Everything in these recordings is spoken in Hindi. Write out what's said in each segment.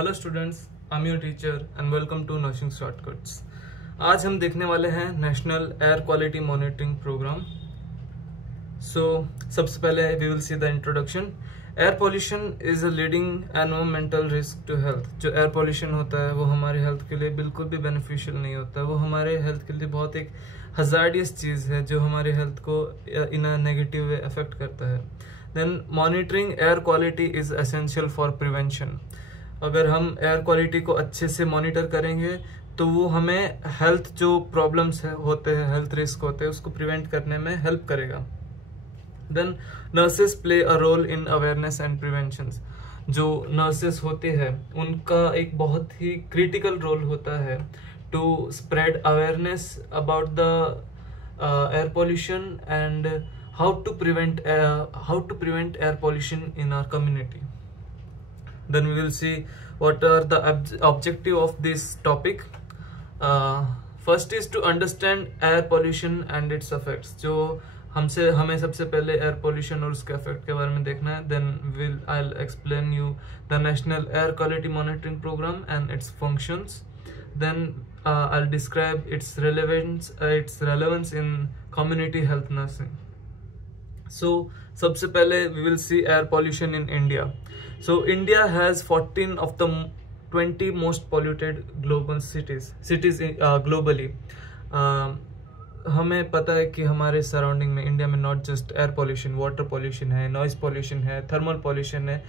Hello students, I am your teacher and welcome to nursing shortcuts. आज हम देखने वाले हैं national air quality monitoring programme. सबसे पहले we will see the introduction. Air pollution is a leading environmental risk to health. जो एयर पोल्यूशन होता है वो हमारे हेल्थ के लिए बिल्कुल भी बेनिफिशियल नहीं होता है। वो हमारे हेल्थ के लिए बहुत एक हजार्डियस चीज़ है जो हमारे हेल्थ को इन अ नेगेटिव वे अफेक्ट करता है। Then monitoring air quality is essential for prevention. अगर हम एयर क्वालिटी को अच्छे से मॉनिटर करेंगे तो वो हमें हेल्थ जो प्रॉब्लम्स होते हैं, हेल्थ रिस्क होते हैं, उसको प्रिवेंट करने में हेल्प करेगा। Then nurses play a role in awareness and prevention. जो नर्सेस होते हैं उनका एक बहुत ही क्रिटिकल रोल होता है to spread awareness about the air pollution and how to prevent air pollution in our community. Then we will see what are the objective of this topic. First is to understand air pollution and its effects. जो हमें सबसे पहले एयर पोल्यूशन और उसके इफेक्ट के बारे में देखना है। Then I'll explain you the National Air Quality Monitoring Program and its functions. Then I'll describe its relevance in community health nursing. सबसे पहले we will see air pollution in India. India has 14 of the 20 most polluted global cities globally. हमें पता है कि हमारे सराउंडिंग में इंडिया में not just air pollution, water pollution है, नॉइज पोल्यूशन है, थर्मल पोल्यूशन है,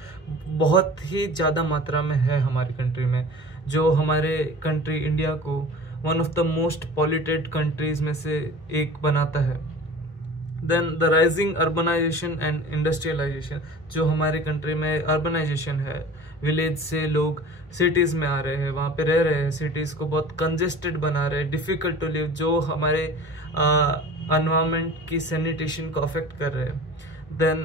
बहुत ही ज़्यादा मात्रा में है हमारी कंट्री में, जो हमारे कंट्री इंडिया को one of the most polluted countries में से एक बनाता है। Then the rising urbanization and industrialization. जो हमारे कंट्री में अर्बनाइजेशन है, विलेज से लोग सिटीज़ में आ रहे हैं, वहाँ पे रह रहे हैं, सिटीज़ को बहुत कंजेस्टेड बना रहे हैं, डिफ़िकल्ट टू लिव, जो हमारे एनवायरनमेंट की सैनिटेशन को अफेक्ट कर रहे हैं। देन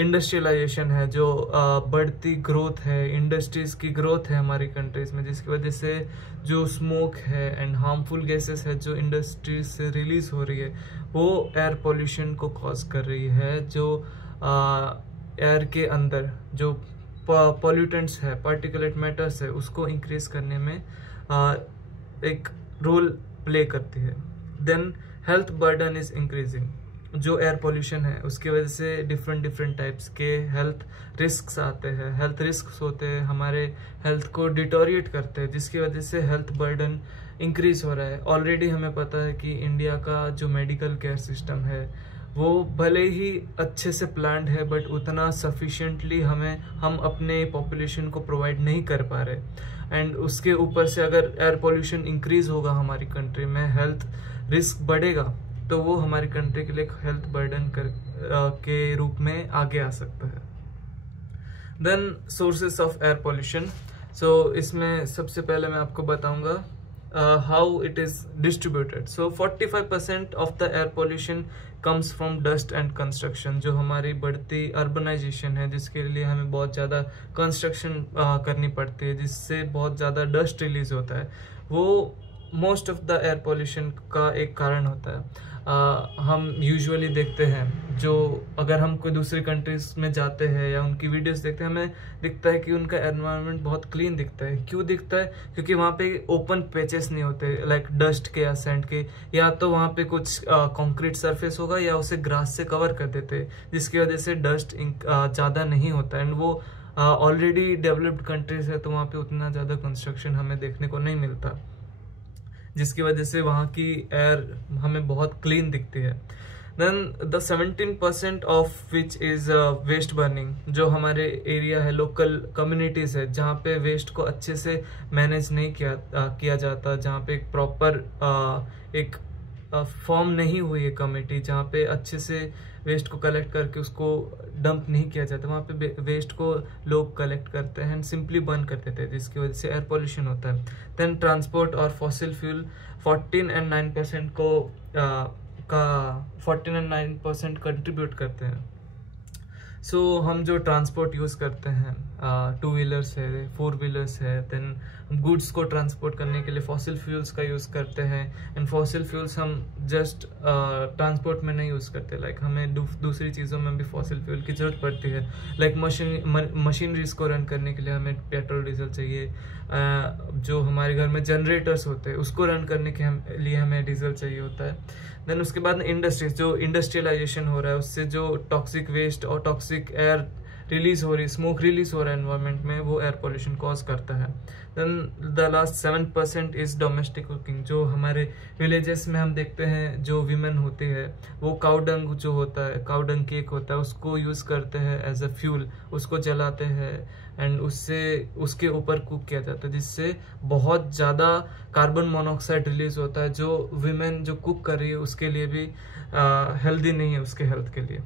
इंडस्ट्रियलाइजेशन है, जो बढ़ती ग्रोथ है, इंडस्ट्रीज़ की ग्रोथ है हमारी कंट्रीज़ में, जिसकी वजह से जो स्मोक है एंड हार्मफुल गैसेस है जो इंडस्ट्रीज से रिलीज़ हो रही है वो एयर पोल्यूशन को कॉज कर रही है। जो एयर के अंदर जो पॉल्यूटेंट्स है, पार्टिकुलेट मैटर्स है, उसको इंक्रीज करने में एक रोल प्ले करती है। Then health burden is increasing. जो एयर पोल्यूशन है उसकी वजह से डिफरेंट टाइप्स के हेल्थ रिस्क्स आते हैं। हेल्थ रिस्क्स होते हैं, हमारे हेल्थ को डिटोरिएट करते हैं, जिसकी वजह से हेल्थ बर्डन इंक्रीज हो रहा है। ऑलरेडी हमें पता है कि इंडिया का जो मेडिकल केयर सिस्टम है वो भले ही अच्छे से प्लान्ड है, बट उतना सफिशिएंटली हम अपने पॉपुलेशन को प्रोवाइड नहीं कर पा रहे। एंड उसके ऊपर से अगर एयर पोल्यूशन इंक्रीज होगा हमारी कंट्री में, हेल्थ रिस्क बढ़ेगा, तो वो हमारी कंट्री के लिए हेल्थ बर्डन के रूप में आगे आ सकता है। Then sources of air pollution. इसमें सबसे पहले मैं आपको बताऊंगा how it is distributed. 45% of the air pollution comes from dust and construction. जो हमारी बढ़ती अर्बनाइजेशन है, जिसके लिए हमें बहुत ज़्यादा कंस्ट्रक्शन करनी पड़ती है, जिससे बहुत ज़्यादा डस्ट रिलीज होता है, वो most of the air pollution का एक कारण होता है। हम यूजुअली देखते हैं, जो अगर हम कोई दूसरी कंट्रीज में जाते हैं या उनकी वीडियोस देखते हैं, हमें दिखता है कि उनका एनवायरनमेंट बहुत क्लीन दिखता है। क्यों दिखता है? क्योंकि वहाँ पे ओपन पैचेस नहीं होते लाइक डस्ट के या सैंड के, या तो वहाँ पे कुछ कंक्रीट सरफेस होगा या उसे ग्रास से कवर कर देते, जिसकी वजह से डस्ट ज़्यादा नहीं होता। एंड वो ऑलरेडी डेवलप्ड कंट्रीज है, तो वहाँ पे उतना ज़्यादा कंस्ट्रक्शन हमें देखने को नहीं मिलता, जिसकी वजह से वहाँ की एयर हमें बहुत क्लीन दिखती है। Then the 17% of which is waste burning. जो हमारे एरिया है, लोकल कम्युनिटीज़ है, जहाँ पे वेस्ट को अच्छे से मैनेज नहीं किया जाता, जहाँ पे एक प्रॉपर एक फॉर्म नहीं हुई है कमेटी, जहाँ पे अच्छे से वेस्ट को कलेक्ट करके उसको डंप नहीं किया जाता, वहाँ पे वेस्ट को लोग कलेक्ट करते हैं एंड सिंपली बर्न कर देते हैं, जिसकी वजह से एयर पोल्यूशन होता है। देन ट्रांसपोर्ट और फॉसिल फ्यूल 14 and 9% को 14 and 9% कंट्रीब्यूट करते हैं। सो हम जो ट्रांसपोर्ट यूज़ करते हैं, 2 व्हीलर्स है, 4 व्हीलर्स है, देन गुड्स को ट्रांसपोर्ट करने के लिए फॉसिल फ्यूल्स का यूज़ करते हैं। एंड फॉसिल फ्यूल्स हम जस्ट ट्रांसपोर्ट में नहीं यूज़ करते, लाइक हमें दूसरी चीज़ों में भी फॉसिल फ्यूल की ज़रूरत पड़ती है। लाइक मशीनरीज को रन करने के लिए हमें पेट्रोल डीजल चाहिए। जो हमारे घर में जनरेटर्स होते हैं उसको रन करने के लिए हमें डीजल चाहिए होता है। देन उसके बाद इंडस्ट्रीज, जो इंडस्ट्रियलाइजेशन हो रहा है उससे जो टॉक्सिक वेस्ट और टॉक्सिक एयर रिलीज हो रही, स्मोक रिलीज हो रहा है एनवायरनमेंट में, वो एयर पोल्यूशन कॉज करता है। Then the last 7% is domestic cooking. जो हमारे विलेजेस में हम देखते हैं जो वीमेन होती है वो काउडंग जो होता है, काउडंग केक होता है, उसको यूज करते हैं एज अ फ्यूल, उसको जलाते हैं एंड उससे उसके ऊपर कुक किया जाता है, जिससे बहुत ज़्यादा कार्बन मोनोऑक्साइड रिलीज होता है, जो वीमेन जो कुक कर रही है उसके लिए भी हेल्दी नहीं है, उसके हेल्थ के लिए।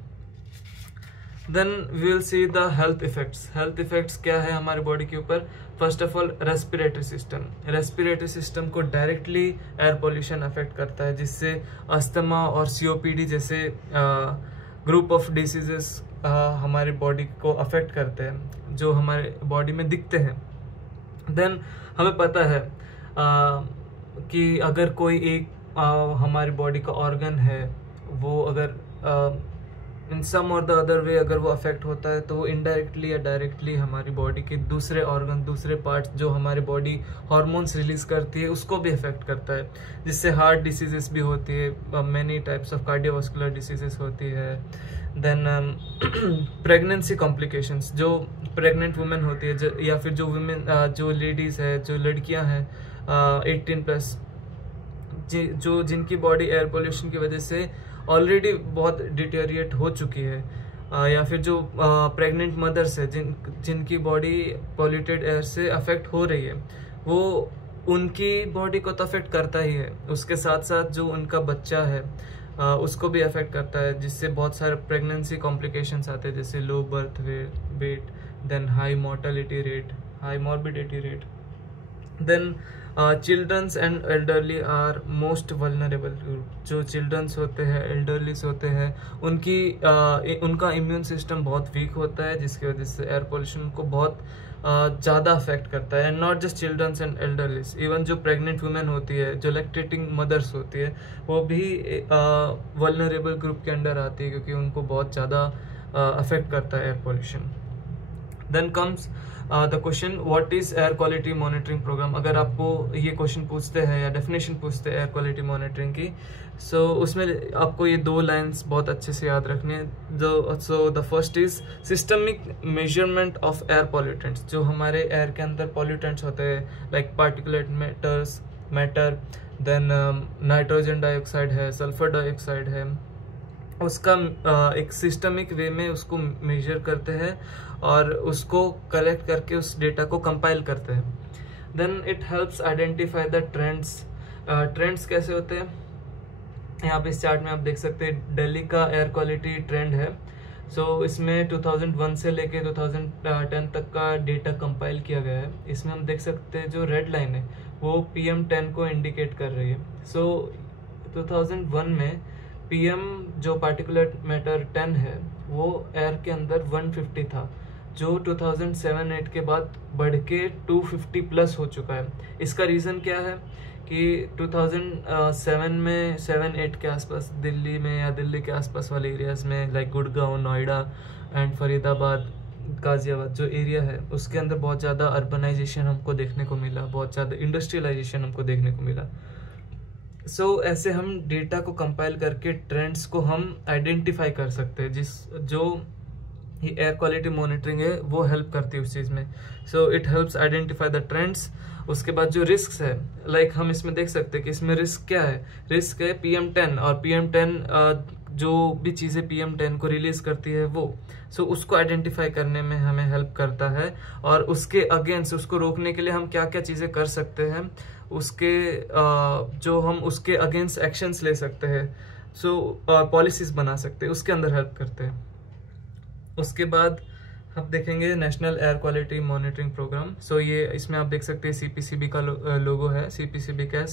Then we will see the health effects. Health effects क्या है हमारे बॉडी के ऊपर? First of all respiratory system. Respiratory system को डायरेक्टली एयर पोल्यूशन अफेक्ट करता है, जिससे अस्थमा और COPD जैसे ग्रुप ऑफ डिसीजेस हमारे बॉडी को अफेक्ट करते हैं, जो हमारे बॉडी में दिखते हैं। देन हमें पता है कि अगर कोई एक हमारी बॉडी का ऑर्गन है, वो अगर इन सम और द अदर वे अगर वो अफेक्ट होता है, तो वो इनडायरेक्टली या डायरेक्टली हमारी बॉडी के दूसरे ऑर्गन, दूसरे पार्ट्स जो हमारी बॉडी हार्मोन्स रिलीज करती है उसको भी अफेक्ट करता है, जिससे हार्ट डिसीजेस भी होती है, many types of cardiovascular diseases होती है। देन प्रेगनेंसी कॉम्प्लिकेशंस, जो प्रेग्नेंट वुमेन होती है या फिर जो वुमेन जो लेडीज़ है, जो लड़कियां हैं 18+, जो जिनकी बॉडी एयर पोल्यूशन की वजह से ऑलरेडी बहुत डिटेरिएट हो चुकी है, या फिर जो प्रेग्नेंट मदर्स है जिनकी बॉडी पॉल्यूटेड एयर से अफेक्ट हो रही है, वो उनकी बॉडी को तो अफेक्ट करता ही है, उसके साथ साथ जो उनका बच्चा है उसको भी अफेक्ट करता है, जिससे बहुत सारे प्रेगनेंसी कॉम्प्लिकेशंस आते हैं, जैसे low birth weight, then high mortality rate, high morbidity rate. Then childrens and elderly are most vulnerable group. जो चिल्ड्रंस होते हैं, एल्डरलीज होते हैं, उनका इम्यून सिस्टम बहुत वीक होता है, जिसकी वजह से एयर पोल्यूशन को बहुत ज़्यादा अफेक्ट करता है। And not just children's and elderlies, even जो प्रेग्नेंट वुमेन होती है, जो लैक्टेटिंग मदर्स होती है, वो भी वल्नरेबल ग्रुप के अंडर आती है, क्योंकि उनको बहुत ज़्यादा अफेक्ट करता है air pollution. Then comes the question, what is air quality monitoring programme. अगर आपको ये क्वेश्चन पूछते हैं या डेफिनेशन पूछते हैं एयर क्वालिटी मॉनिटरिंग की, सो उसमें आपको ये 2 लाइंस बहुत अच्छे से याद रखनी है। So the first is systemic measurement of air pollutants. जो हमारे एयर के अंदर पॉल्यूटेंट्स होते हैं, like particulate matter, then nitrogen dioxide है, सल्फर डाइऑक्साइड है, उसका एक सिस्टमिक वे में उसको मेजर करते हैं और उसको कलेक्ट करके उस डेटा को कंपाइल करते हैं। Then it helps identify the trends. Trends कैसे होते हैं? यहाँ पे इस चार्ट में आप देख सकते हैं दिल्ली का एयर क्वालिटी ट्रेंड है। सो इसमें 2001 से लेके 2010 तक का डेटा कंपाइल किया गया है। इसमें हम देख सकते हैं जो रेड लाइन है वो PM10 को इंडिकेट कर रही है। सो 2001 में PM जो पार्टिकुलेट मैटर 10 है वो एयर के अंदर 150 था, जो 2007-8 के बाद बढ़ के 250+ हो चुका है। इसका रीज़न क्या है कि 2007 में 7-8 के आसपास दिल्ली में या दिल्ली के आसपास वाले एरियाज़ में, लाइक गुड़गांव, नोएडा एंड फरीदाबाद, गाजियाबाद जो एरिया है, उसके अंदर बहुत ज़्यादा अर्बनाइजेशन हमको देखने को मिला, बहुत ज़्यादा इंडस्ट्रियलाइजेशन हमको देखने को मिला। सो ऐसे हम डेटा को कंपाइल करके ट्रेंड्स को हम आइडेंटिफाई कर सकते हैं, जो ये एयर क्वालिटी मॉनिटरिंग है वो हेल्प करती है उस चीज़ में। So it helps identify the trends. उसके बाद जो रिस्क है, लाइक हम इसमें देख सकते हैं कि इसमें रिस्क क्या है। रिस्क है PM10, और PM10 जो भी चीज़ें PM10 को रिलीज करती है वो, सो उसको आइडेंटिफाई करने में हमें हेल्प करता है। और उसके अगेंस्ट, उसको रोकने के लिए हम क्या क्या चीज़ें कर सकते हैं, उसके जो हम उसके अगेंस्ट एक्शंस ले सकते हैं, सो पॉलिसीज बना सकते हैं, उसके अंदर हेल्प करते हैं। उसके बाद हम देखेंगे national air quality monitoring programme. So ये इसमें आप देख सकते हैं CPCB का लोगो है। CPCB क्या है?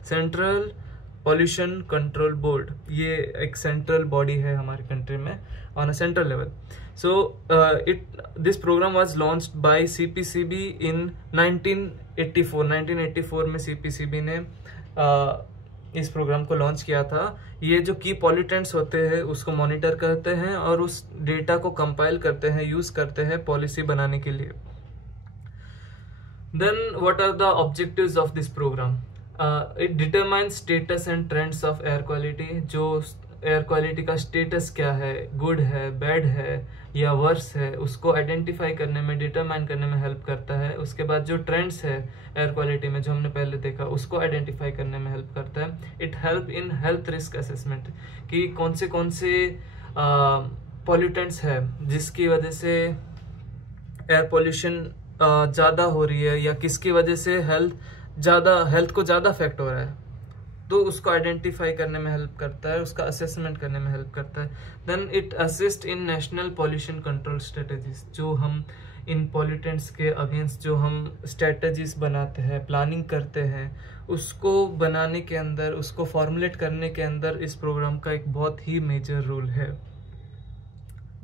सेंट्रल पॉल्यूशन कंट्रोल बोर्ड, ये एक सेंट्रल बॉडी है हमारी कंट्री में on a central level. So this programme was launched by CPCB in 1984 में CPCB ने इस प्रोग्राम को लॉन्च किया था. ये जो की पॉल्यूटेंट्स होते हैं उसको मॉनिटर करते हैं और उस डेटा को कंपाइल करते हैं, यूज करते हैं पॉलिसी बनाने के लिए. Then what are the objectives of this programme? It determine status and trends of air quality. जो एयर क्वालिटी का स्टेटस क्या है, गुड है, बैड है या वर्स है, उसको आइडेंटिफाई करने में, डिटरमाइन करने में हेल्प करता है. उसके बाद जो ट्रेंड्स है एयर क्वालिटी में जो हमने पहले देखा, उसको आइडेंटिफाई करने में हेल्प करता है. It help in health risk assessment कि कौन से पॉल्यूटेंट्स है जिसकी वजह से एयर पॉल्यूशन ज़्यादा हो रही है या किसकी वजह से हेल्थ को ज़्यादा अफेक्ट हो रहा है, तो उसको आइडेंटिफाई करने में हेल्प करता है, उसका असेसमेंट करने में हेल्प करता है. Then it assist in national pollution control strategies. जो हम इन पॉल्यूटेंट्स के अगेंस्ट जो हम स्ट्रेटेजीज बनाते हैं, प्लानिंग करते हैं, उसको बनाने के अंदर, उसको फॉर्मुलेट करने के अंदर इस प्रोग्राम का एक बहुत ही मेजर रोल है.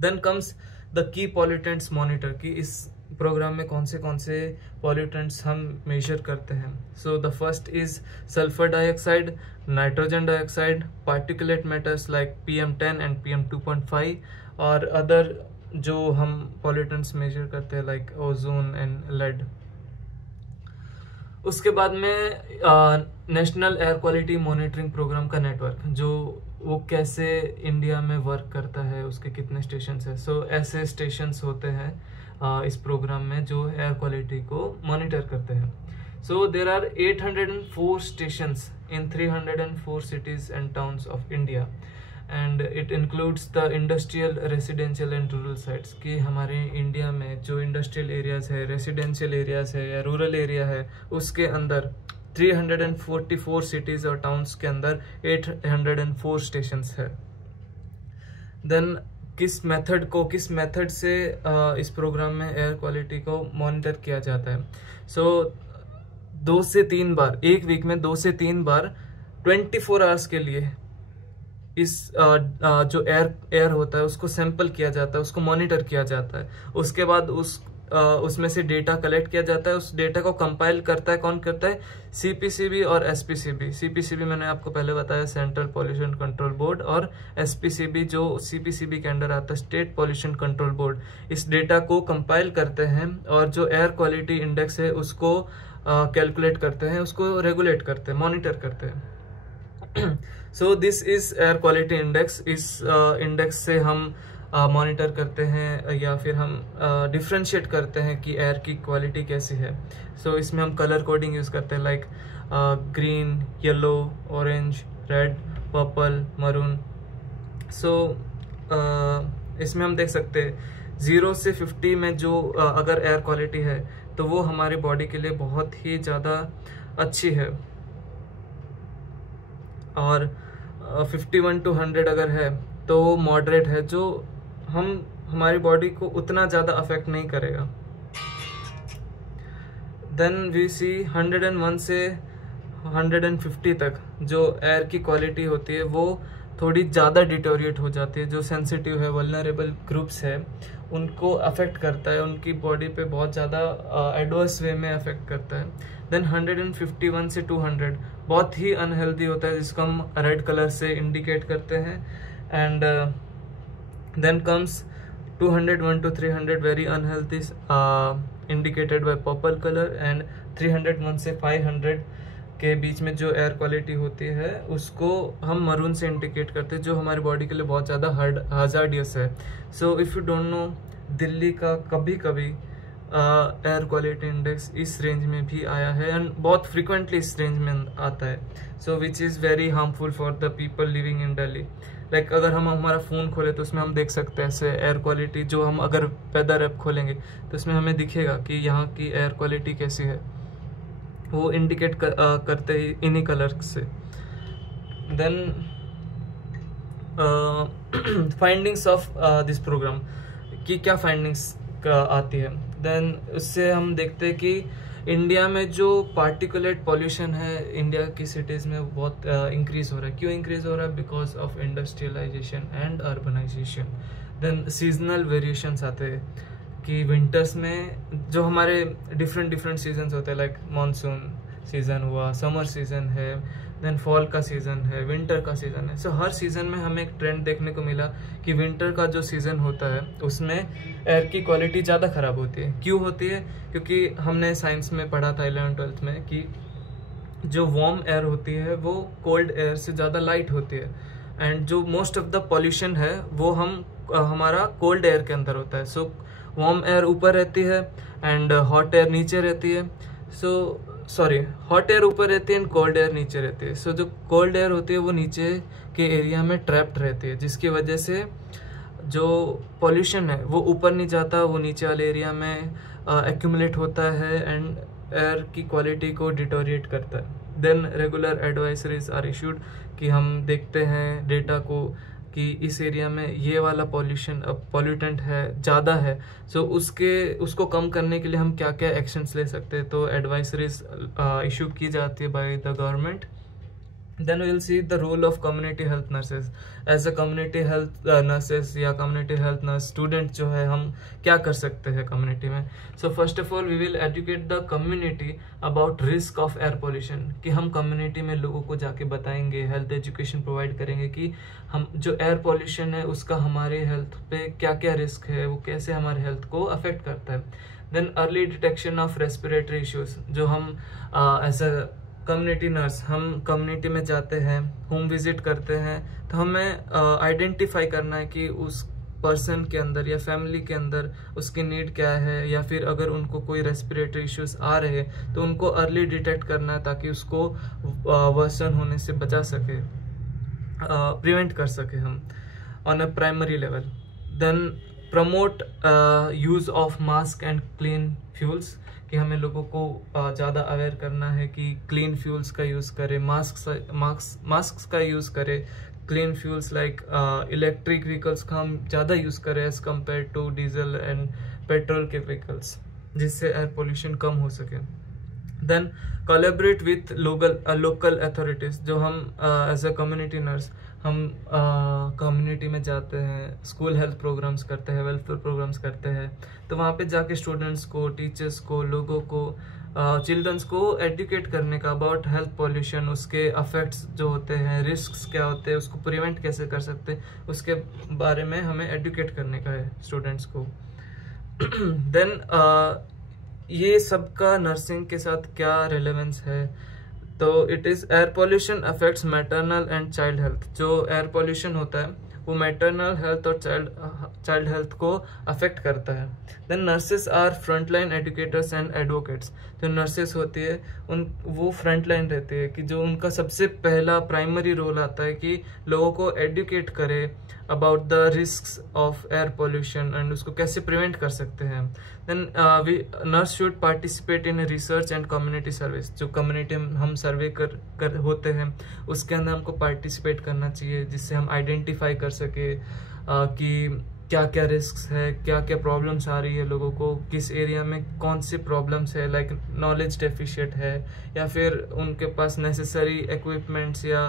Then comes the key pollutants monitor कि इस प्रोग्राम में कौन से पॉल्यूटेंट्स हम मेजर करते हैं. सो the first is sulphur dioxide, nitrogen dioxide, particulate matters like PM10 and PM2.5 और अदर जो हम पॉल्यूटेंट्स मेजर करते हैं लाइक ओजोन एंड लेड. उसके बाद में national air quality monitoring programme का नेटवर्क, जो वो कैसे इंडिया में वर्क करता है, उसके कितने स्टेशंस है. सो ऐसे स्टेशंस होते हैं इस प्रोग्राम में जो एयर क्वालिटी को मॉनिटर करते हैं. So there are 804 stations in 304 cities and towns of India and it includes the industrial, residential and rural sites. कि हमारे इंडिया में जो इंडस्ट्रियल एरियाज है, रेसिडेंशियल एरियाज है या रूरल एरिया है, उसके अंदर 344 cities और टाउन्स के अंदर 804 स्टेशंस है. देन किस मेथड से इस प्रोग्राम में एयर क्वालिटी को मॉनिटर किया जाता है. सो 2 से 3 बार, एक वीक में 2 से 3 बार 24 आवर्स के लिए इस जो एयर होता है उसको सैंपल किया जाता है, उसको मॉनिटर किया जाता है. उसके बाद उसमें से डेटा कलेक्ट किया जाता है. उस डेटा को कंपाइल करता है, कौन करता है? CPCB और SPCB. CPCB मैंने आपको पहले बताया, सेंट्रल पॉल्यूशन कंट्रोल बोर्ड, और SPCB जो CPCB के अंडर आता है, स्टेट पॉल्यूशन कंट्रोल बोर्ड. इस डेटा को कंपाइल करते हैं और जो एयर क्वालिटी इंडेक्स है उसको कैलकुलेट करते हैं, उसको रेगुलेट करते हैं, मॉनिटर करते हैं. So this is air quality index. इस इंडेक्स से हम मॉनिटर करते हैं या फिर हम डिफ्रेंशिएट करते हैं कि एयर की क्वालिटी कैसी है. सो इसमें हम कलर कोडिंग यूज़ करते हैं like green, yellow, orange, red, purple, maroon. So इसमें हम देख सकते हैं 0 से 50 में जो अगर एयर क्वालिटी है तो वो हमारी बॉडी के लिए बहुत ही ज़्यादा अच्छी है, और 51 to 100 अगर है तो वो मॉडरेट है, जो हमारी बॉडी को उतना ज़्यादा अफेक्ट नहीं करेगा. देन वी सी 101 से 150 तक जो एयर की क्वालिटी होती है वो थोड़ी ज़्यादा डिटोरिएट हो जाती है. जो सेंसिटिव है, वल्नरेबल ग्रुप्स है, उनको अफेक्ट करता है, उनकी बॉडी पे बहुत ज़्यादा एडवर्स वे में अफेक्ट करता है. देन 151 से 200 बहुत ही अनहेल्दी होता है, जिसको हम रेड कलर से इंडिकेट करते हैं. And then comes 201 to 300 very unhealthy, indicated by purple colour. And 301 से 500 के बीच में जो एयर क्वालिटी होती है उसको हम मरून से इंडिकेट करते हैं, जो हमारी बॉडी के लिए बहुत ज़्यादा हजार्डियस है. So if you don't know, Delhi का कभी कभी एयर क्वालिटी इंडेक्स इस रेंज में भी आया है एंड बहुत फ्रिक्वेंटली इस रेंज में आता है. So which is very harmful for the people living in Delhi. Like अगर हम हमारा फ़ोन खोले तो उसमें हम देख सकते हैं ऐसे एयर क्वालिटी, जो हम अगर वेदर ऐप खोलेंगे तो उसमें हमें दिखेगा कि यहाँ की एयर क्वालिटी कैसी है, वो इंडिकेट करते ही इन्हीं कलर से. Then findings of this programme की क्या फाइंडिंग्स आती है. देन उससे हम देखते हैं कि इंडिया में जो पार्टिकुलेट पॉल्यूशन है इंडिया की सिटीज़ में बहुत इंक्रीज़ हो रहा है। क्यों इंक्रीज़ हो रहा है? Because of industrialization and urbanization. Then seasonal variations आते हैं कि विंटर्स में जो हमारे डिफरेंट सीजन्स होते हैं, लाइक मानसून सीज़न हुआ, समर सीज़न है, देन फॉल का सीज़न है, विंटर का सीज़न है। सो हर सीज़न में हमें एक ट्रेंड देखने को मिला कि विंटर का जो सीज़न होता है उसमें एयर की क्वालिटी ज़्यादा ख़राब होती है। क्यों होती है? क्योंकि हमने साइंस में पढ़ा था 11th-12th में कि जो वार्म एयर होती है वो कोल्ड एयर से ज़्यादा लाइट होती है, एंड जो मोस्ट ऑफ द पॉल्यूशन है वो हमारा कोल्ड एयर के अंदर होता है। सो वार्म एयर ऊपर रहती है एंड हॉट एयर नीचे रहती है। हॉट एयर ऊपर रहती है एंड कोल्ड एयर नीचे रहती है। सो जो कोल्ड एयर होती है वो नीचे के एरिया में ट्रैप्ड रहती है, जिसकी वजह से जो पॉल्यूशन है वो ऊपर नहीं जाता, वो नीचे वाले एरिया में एक्यूमुलेट होता है एंड एयर की क्वालिटी को डिटोरिएट करता है। Then regular advisories are issued कि हम देखते हैं डेटा को कि इस एरिया में ये वाला पॉल्यूटेंट है ज़्यादा है, सो उसको कम करने के लिए हम क्या क्या एक्शंस ले सकते हैं। तो एडवाइजरीज इशू की जाती है by the government. Then we will see the role of community health nurses. As a community health nurses या कम्युनिटी हेल्थ नर्स स्टूडेंट जो है हम क्या कर सकते हैं कम्युनिटी में। So first of all we will educate the community about risk of air pollution, कि हम कम्युनिटी में लोगों को जाके बताएंगे, हेल्थ एजुकेशन प्रोवाइड करेंगे कि हम जो एयर पोल्यूशन है उसका हमारे हेल्थ पे क्या क्या रिस्क है, वो कैसे हमारे हेल्थ को अफेक्ट करता है। Then early detection of respiratory issues, जो हम एज अ कम्युनिटी नर्स हम कम्युनिटी में जाते हैं, होम विजिट करते हैं, तो हमें आइडेंटिफाई करना है कि उस पर्सन के अंदर या फैमिली के अंदर उसकी नीड क्या है, या फिर अगर उनको कोई रेस्पिरेटरी इश्यूज आ रहे हैं तो उनको अर्ली डिटेक्ट करना है ताकि उसको वर्सन होने से बचा सके, प्रिवेंट कर सके हम on a primary level. Then promote use of mask and clean fuels, कि हमें लोगों को ज़्यादा अवेयर करना है कि क्लीन फ्यूल्स का यूज़ करें, मास्क का यूज़ करें, clean fuels like electric vehicles का हम ज़्यादा यूज़ करें as compare to diesel and petrol के व्हीकल्स, जिससे एयर पोल्यूशन कम हो सके। Then collaborate with local authorities, जो हम एज अ कम्युनिटी नर्स हम कम्युनिटी में जाते हैं, स्कूल हेल्थ प्रोग्राम्स करते हैं, वेलफेयर प्रोग्राम्स करते हैं, तो वहाँ पे जाके स्टूडेंट्स को, टीचर्स को, लोगों को, चिल्ड्रंस को एडुकेट करने का अबाउट हेल्थ पोल्यूशन, उसके अफेक्ट्स जो होते हैं, रिस्क्स क्या होते हैं, उसको प्रिवेंट कैसे कर सकते हैं, उसके बारे में हमें एडुकेट करने का है स्टूडेंट्स को। देन ये सबका नर्सिंग के साथ क्या रिलेवेंस है? तो it is air pollution affects maternal and child health. जो एयर पोल्यूशन होता है वो मैटरनल हेल्थ और चाइल्ड हेल्थ को अफेक्ट करता है। Then nurses are frontline educators and advocates. जो नर्सेस होती है वो फ्रंट लाइन रहती है, कि जो उनका सबसे पहला प्राइमरी रोल आता है कि लोगों को एडुकेट करे about the risks of air pollution and उसको कैसे प्रिवेंट कर सकते हैं। Then nurse should participate in research and community service. जो कम्युनिटी हम सर्वे कर होते हैं उसके अंदर हमको पार्टिसिपेट करना चाहिए, जिससे हम आइडेंटिफाई कर सके कि क्या क्या रिस्क्स है, क्या क्या प्रॉब्लम्स आ रही है लोगों को, किस एरिया में कौन सी प्रॉब्लम्स है, लाइक नॉलेज डेफिशिएंट है या फिर उनके पास नेसेसरी इक्विपमेंट्स या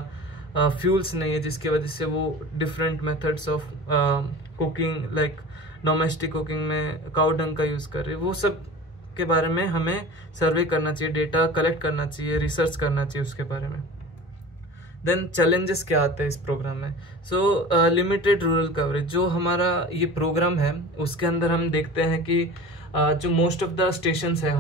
फ्यूल्स नहीं है, जिसकी वजह से वो different methods of cooking like domestic cooking में काऊ डंग का यूज़ कर रहे हैं। वो सब के बारे में हमें सर्वे करना चाहिए, डेटा कलेक्ट करना चाहिए, रिसर्च करना चाहिए उसके बारे में। देन चैलेंजेस क्या आते हैं इस प्रोग्राम में? सो लिमिटेड रूरल कवरेज। जो हमारा ये प्रोग्राम है उसके अंदर हम देखते हैं कि जो मोस्ट ऑफ द स्टेशंस है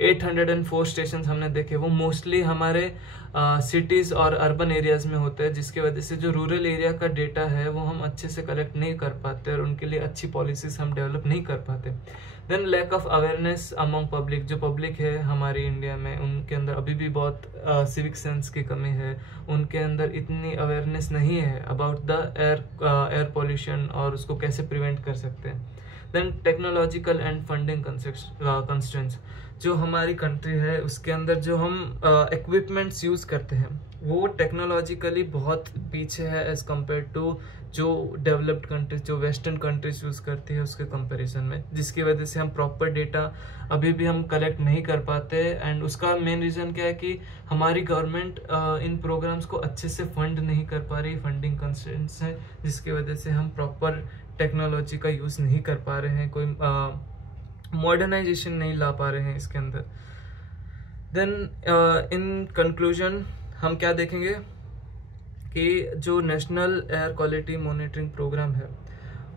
804 स्टेशंस हमने देखे, वो मोस्टली हमारे सिटीज़ और अर्बन एरियाज़ में होते हैं, जिसकी वजह से जो रूरल एरिया का डेटा है वो हम अच्छे से कलेक्ट नहीं कर पाते और उनके लिए अच्छी पॉलिसीज़ हम डेवलप नहीं कर पाते। Then lack of awareness among public. जो पब्लिक है हमारी इंडिया में उनके अंदर अभी भी बहुत सिविक सेंस की कमी है, उनके अंदर इतनी अवेयरनेस नहीं है अबाउट द एयर पोल्यूशन और उसको कैसे प्रिवेंट कर सकते हैं। Then technological and funding constraints. जो हमारी कंट्री है उसके अंदर जो हम इक्विपमेंट्स यूज़ करते हैं वो टेक्नोलॉजिकली बहुत पीछे है एज कम्पेयर टू जो डेवलप्ड कंट्रीज, जो वेस्टर्न कंट्रीज यूज़ करती है उसके कंपैरिजन में, जिसकी वजह से हम प्रॉपर डेटा अभी भी हम कलेक्ट नहीं कर पाते। एंड उसका मेन रीज़न क्या है कि हमारी गवर्नमेंट इन प्रोग्राम्स को अच्छे से फंड नहीं कर पा रही, फंडिंग कंस्ट्रेंट्स हैं, जिसकी वजह से हम प्रॉपर टेक्नोलॉजी का यूज़ नहीं कर पा रहे हैं, कोई मॉडर्नाइजेशन नहीं ला पा रहे हैं इसके अंदर। देन इन कंक्लूजन हम क्या देखेंगे कि जो national air quality monitoring programme है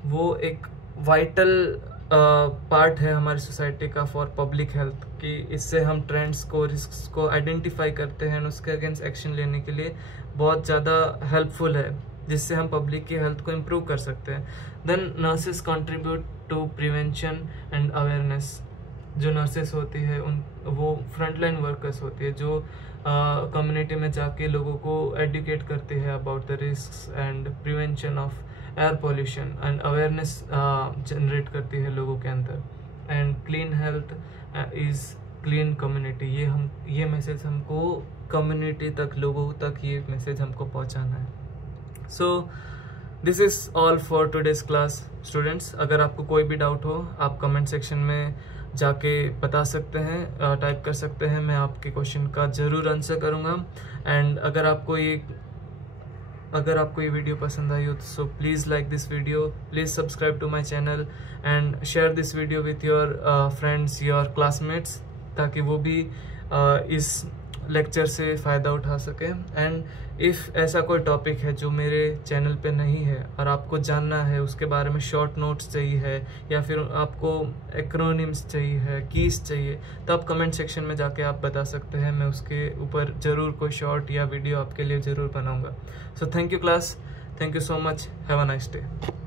वो एक वाइटल पार्ट है हमारी सोसाइटी का फॉर पब्लिक हेल्थ, कि इससे हम ट्रेंड्स को, रिस्क्स को आइडेंटिफाई करते हैं और उसके अगेंस्ट एक्शन लेने के लिए बहुत ज़्यादा हेल्पफुल है, जिससे हम पब्लिक की हेल्थ को इम्प्रूव कर सकते हैं। Then nurses contribute to prevention and awareness. जो नर्सेस होती है वो फ्रंटलाइन वर्कर्स होती है, जो कम्युनिटी में जाके लोगों को एडुकेट करते हैं about the risks and prevention of air pollution, and awareness generate करती है लोगों के अंदर। And clean health is clean community. ये मैसेज हमको कम्युनिटी तक, लोगों तक ये मैसेज हमको पहुंचाना है। So this is all for today's class students. अगर आपको कोई भी डाउट हो आप कमेंट सेक्शन में जाके बता सकते हैं, टाइप कर सकते हैं, मैं आपके क्वेश्चन का ज़रूर आंसर करूँगा। एंड अगर आपको ये वीडियो पसंद आई हो so please like this video, please subscribe to my channel and share this video with your friends, your classmates, ताकि वो भी इस लेक्चर से फ़ायदा उठा सके। एंड इफ़ ऐसा कोई टॉपिक है जो मेरे चैनल पे नहीं है और आपको जानना है, उसके बारे में शॉर्ट नोट्स चाहिए है या फिर आपको एक्रोनिम्स चाहिए है, कीज चाहिए, तो आप कमेंट सेक्शन में जाके आप बता सकते हैं, मैं उसके ऊपर ज़रूर कोई शॉर्ट या वीडियो आपके लिए ज़रूर बनाऊंगा। So thank you class, thank you so much, have a nice day.